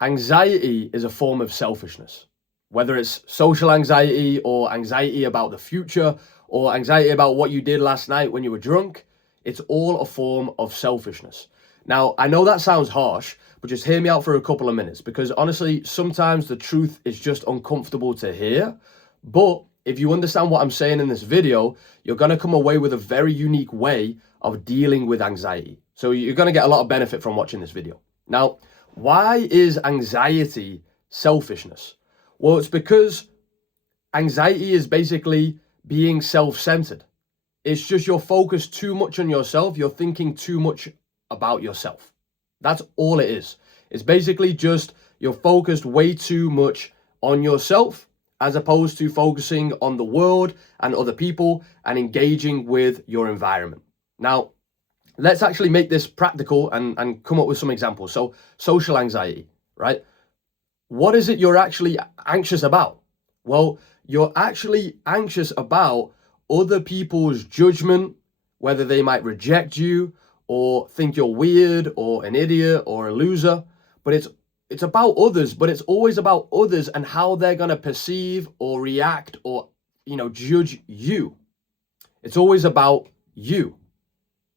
Anxiety is a form of selfishness. Whether it's social anxiety or anxiety about the future or anxiety about what you did last night when you were drunk, it's all a form of selfishness. Now, I know that sounds harsh, but just hear me out for a couple of minutes, because honestly, sometimes the truth is just uncomfortable to hear. But if you understand what I'm saying in this video, you're going to come away with a very unique way of dealing with anxiety. So you're going to get a lot of benefit from watching this video. Now, why is anxiety selfishness? Well, it's because anxiety is basically being self-centered. It's just you're focused too much on yourself. You're thinking too much about yourself. That's all it is. It's basically just you're focused way too much on yourself as opposed to focusing on the world and other people and engaging with your environment. Now, let's actually make this practical and come up with some examples. So, social anxiety, right? What is it you're actually anxious about? Well, you're actually anxious about other people's judgment, whether they might reject you or think you're weird or an idiot or a loser. But it's about others, but it's always about others and how they're going to perceive or react or, judge you. It's always about you.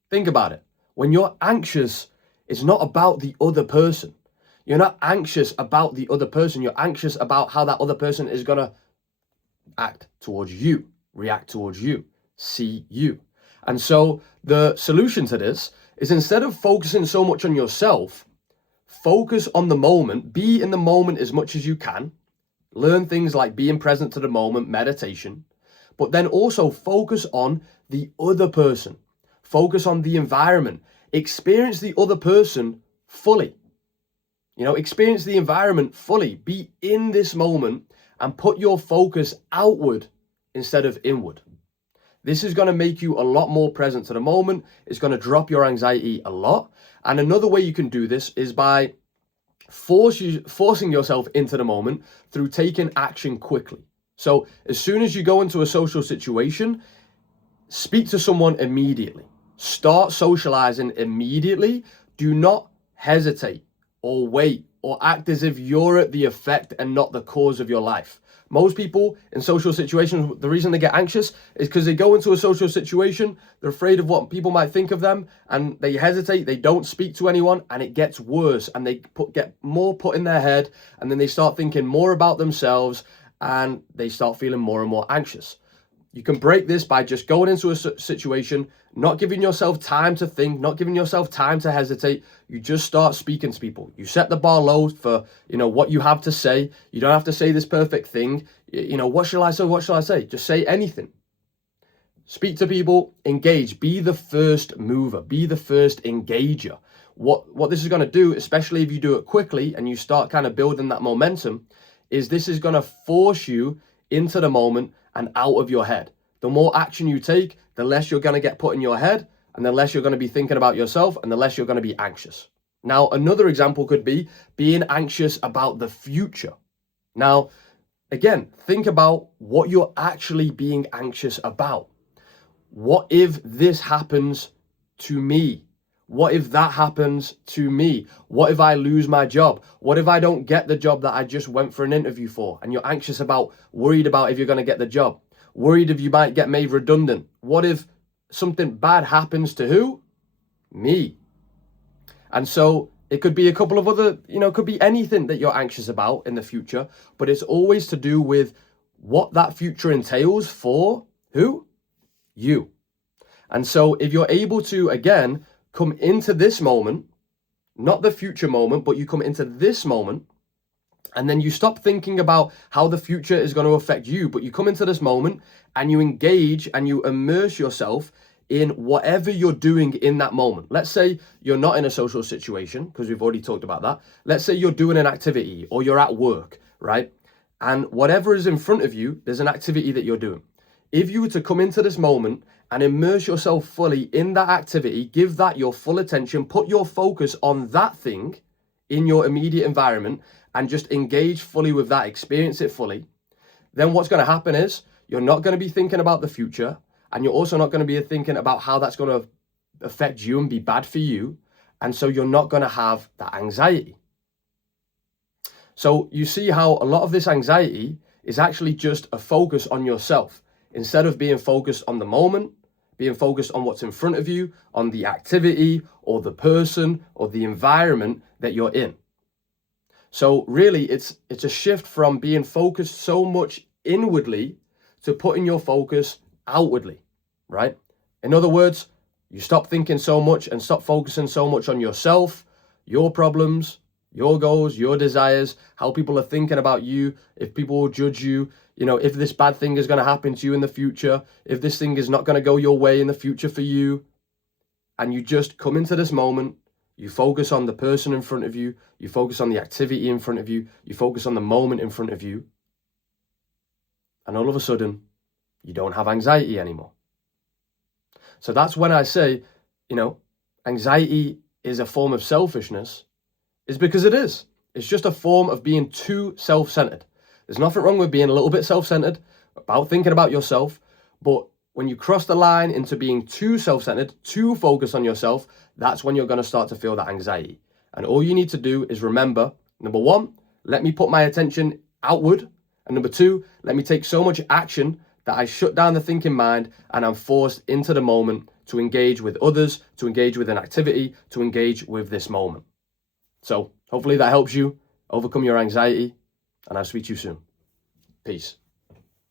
Think about it. When you're anxious, it's not about the other person. You're not anxious about the other person. You're anxious about how that other person is going to act towards you, react towards you, see you. And so the solution to this is, instead of focusing so much on yourself, focus on the moment, be in the moment as much as you can, learn things like being present to the moment, meditation, but then also focus on the other person, focus on the environment, experience the other person fully. Experience the environment fully, be in this moment and put your focus outward instead of inward. This is going to make you a lot more present to the moment. It's going to drop your anxiety a lot. And another way you can do this is by forcing yourself into the moment through taking action quickly. So as soon as you go into a social situation, speak to someone immediately. Start socializing immediately. Do not hesitate or wait or act as if you're at the effect and not the cause of your life. Most people in social situations, the reason they get anxious is because they go into a social situation, they're afraid of what people might think of them, and they hesitate, they don't speak to anyone, and it gets worse, and they get more put in their head, and then they start thinking more about themselves, and they start feeling more and more anxious. You can break this by just going into a situation, not giving yourself time to think, not giving yourself time to hesitate. You just start speaking to people. You set the bar low for, what you have to say. You don't have to say this perfect thing. What shall I say? What shall I say? Just say anything. Speak to people, engage, be the first mover, be the first engager. What this is going to do, especially if you do it quickly and you start kind of building that momentum, is this is going to force you into the moment and out of your head. The more action you take, the less you're going to get put in your head, and the less you're going to be thinking about yourself, and the less you're going to be anxious. Now, another example could be being anxious about the future. Now, again, think about what you're actually being anxious about. What if this happens to me? What if that happens to me? What if I lose my job? What if I don't get the job that I just went for an interview for? And you're anxious about, worried about if you're going to get the job, worried if you might get made redundant. What if something bad happens to who? Me. And so it could be a couple of other, it could be anything that you're anxious about in the future, but it's always to do with what that future entails for who? You. And so if you're able to, again, come into this moment, not the future moment, but you come into this moment, and then you stop thinking about how the future is going to affect you, but you come into this moment and you engage and you immerse yourself in whatever you're doing in that moment. Let's say you're not in a social situation, because we've already talked about that. Let's say you're doing an activity or you're at work, right? And whatever is in front of you, there's an activity that you're doing. If you were to come into this moment and immerse yourself fully in that activity, give that your full attention, put your focus on that thing in your immediate environment, and just engage fully with that, experience it fully, then what's going to happen is you're not going to be thinking about the future, and you're also not going to be thinking about how that's going to affect you and be bad for you. And so you're not going to have that anxiety. So you see how a lot of this anxiety is actually just a focus on yourself instead of being focused on the moment, being focused on what's in front of you, on the activity or the person or the environment that you're in. So really it's a shift from being focused so much inwardly to putting your focus outwardly, right? In other words, you stop thinking so much and stop focusing so much on yourself, your problems, your goals, your desires, how people are thinking about you, if people will judge you, if this bad thing is going to happen to you in the future, if this thing is not going to go your way in the future for you. And you just come into this moment, you focus on the person in front of you, you focus on the activity in front of you, you focus on the moment in front of you. And all of a sudden, you don't have anxiety anymore. So that's when I say, anxiety is a form of selfishness, is because it is. It's just a form of being too self-centered. There's nothing wrong with being a little bit self-centered, about thinking about yourself, but when you cross the line into being too self-centered, too focused on yourself, that's when you're going to start to feel that anxiety. And all you need to do is remember, number one, let me put my attention outward. And number two, let me take so much action that I shut down the thinking mind and I'm forced into the moment to engage with others, to engage with an activity, to engage with this moment. So hopefully that helps you overcome your anxiety, and I'll speak to you soon. Peace.